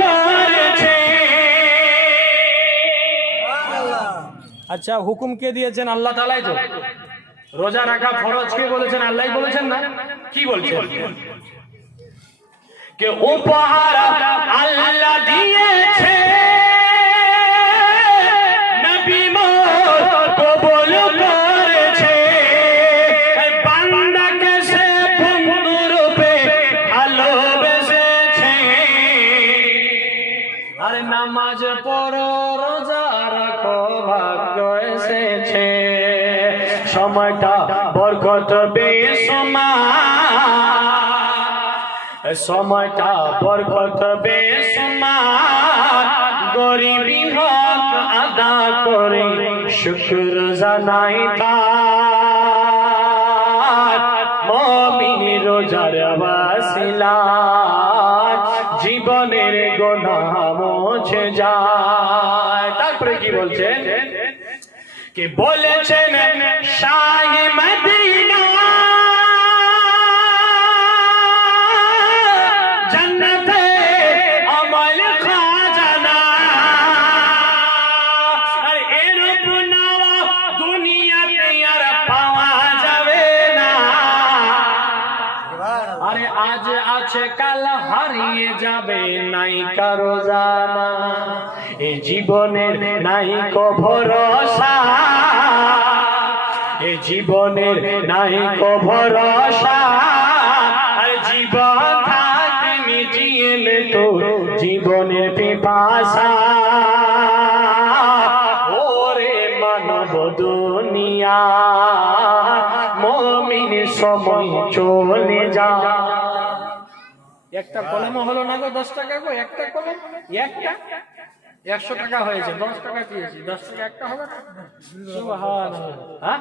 করেছে আচ্ছা হুকুম কে দিয়েছেন? আল্লাহ তালাই তো। রোজা রাখা ফরজ কে বলেছেন? আল্লাহ বলেছেন না? কি বলছেন? কে উপহার এসেছে। সময়টা বরকত বেসমান সময়টা বরকত বেসমান গরিবী হক আদা করে শুক্র জানাই তার। রোজার বাসিলা জীবনের গোনা মোছে যায়। তারপরে কি বলছেন? কি বলেছেন শাহি মদিনা জন্নতে আরে আজ আছে, কাল হারিয়ে যাবে, নাই কারও জানা। এ জীবনের নাই কো ভরসা এ জীবনের নাই কো ভরসা আর জীবন থাকতে মিটিয়ে নে তো জীবনের পিপাসা। ওরে মানব দুনিয়া। চলে যা। একটা হলো না গো, দশ টাকা গো, একটা কলম, একটা। একশো টাকা হয়েছে, দশ টাকা দিয়েছি, দশ টাকা একটা হবে। হ্যাঁ?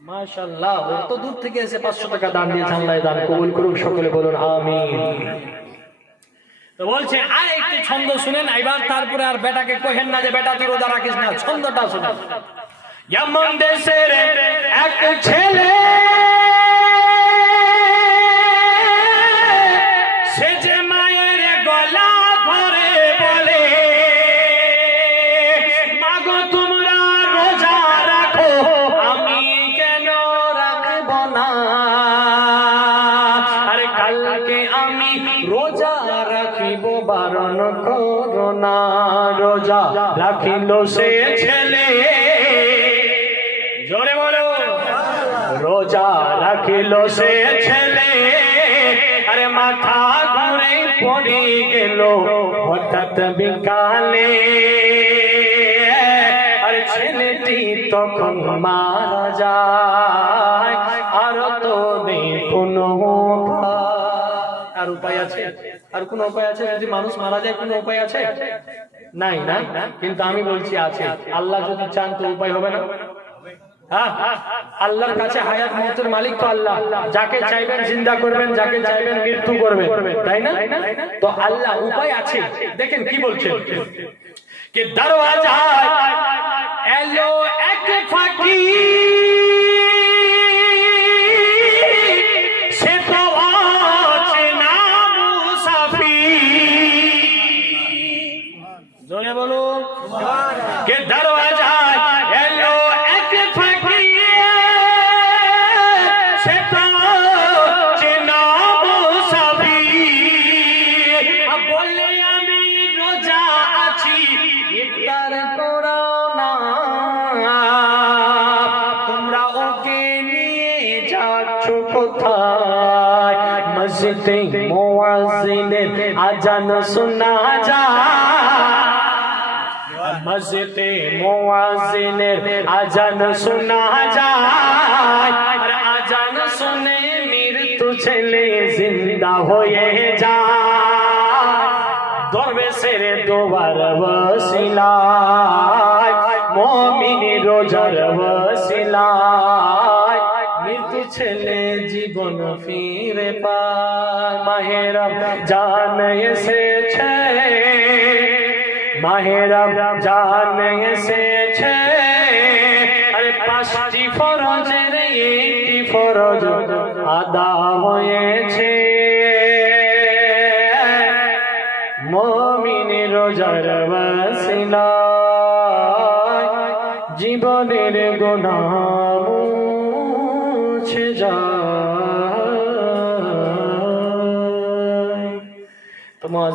মাশাল্লাহ তো দূর থেকে এসে পাঁচশো টাকা দান দিয়েছে দান কবুল করুক, সকলে বলুন, আমিন। বলছে, আর একটি ছন্দ শুনেন, এবার তারপরে আর বেটাকে কহেন না যে বেটা তুই রাখিস না, ছন্দটা শুনেন। দেশের এক আমি রোজা রাখিব, বারণ করো না। রোজা রাখিল সে ছেলে। জোরে বলো। রোজা রাখিল সে ছেলে। আরে মাথা ঘুরে পড়ে গেল হঠাৎ বিকালে। আরে ছেলেটি তখন মারা যায়। আর তো নেই কোনো। আর উপায় আছে? আর কোন উপায় আছে? যদি মানুষ মারা যায়, কোনো উপায় আছে? নাই না কিন্তু আমি বলছি আছে। আল্লাহ যদি চান তো উপায় হবে না। আল্লাহর কাছে হায়াত মৌতের মালিক তো আল্লাহ। যাকে চাইবেন জিন্দা করবেন, যাকে চাইবেন মৃত্যু করবেন। তাই না? তো আল্লাহ উপায় আছে। দেখেন কি বলছেন। যে দরওয়াজা কোথায়? মসজিদে মুয়াজ্জিনের আজান শোনা যায়। মসজিদে মুয়াজ্জিনের আজান শোনা যায়। আজান শুনে মৃত্যু ছেলে জিন্দা হয়ে যায়। দরবেশের দোবার বসিলায় মমিন রোজার মৃত্যু ছেলে জীবন ফিরে পায়। মাহেরম জান এসেছে। মাহেরম জান এসেছে। আরে পাঁচটি ফরজ আদা হয়েছে। মমিন রোজার বসিলা জীবনের গোনা মুছে যায় তোমার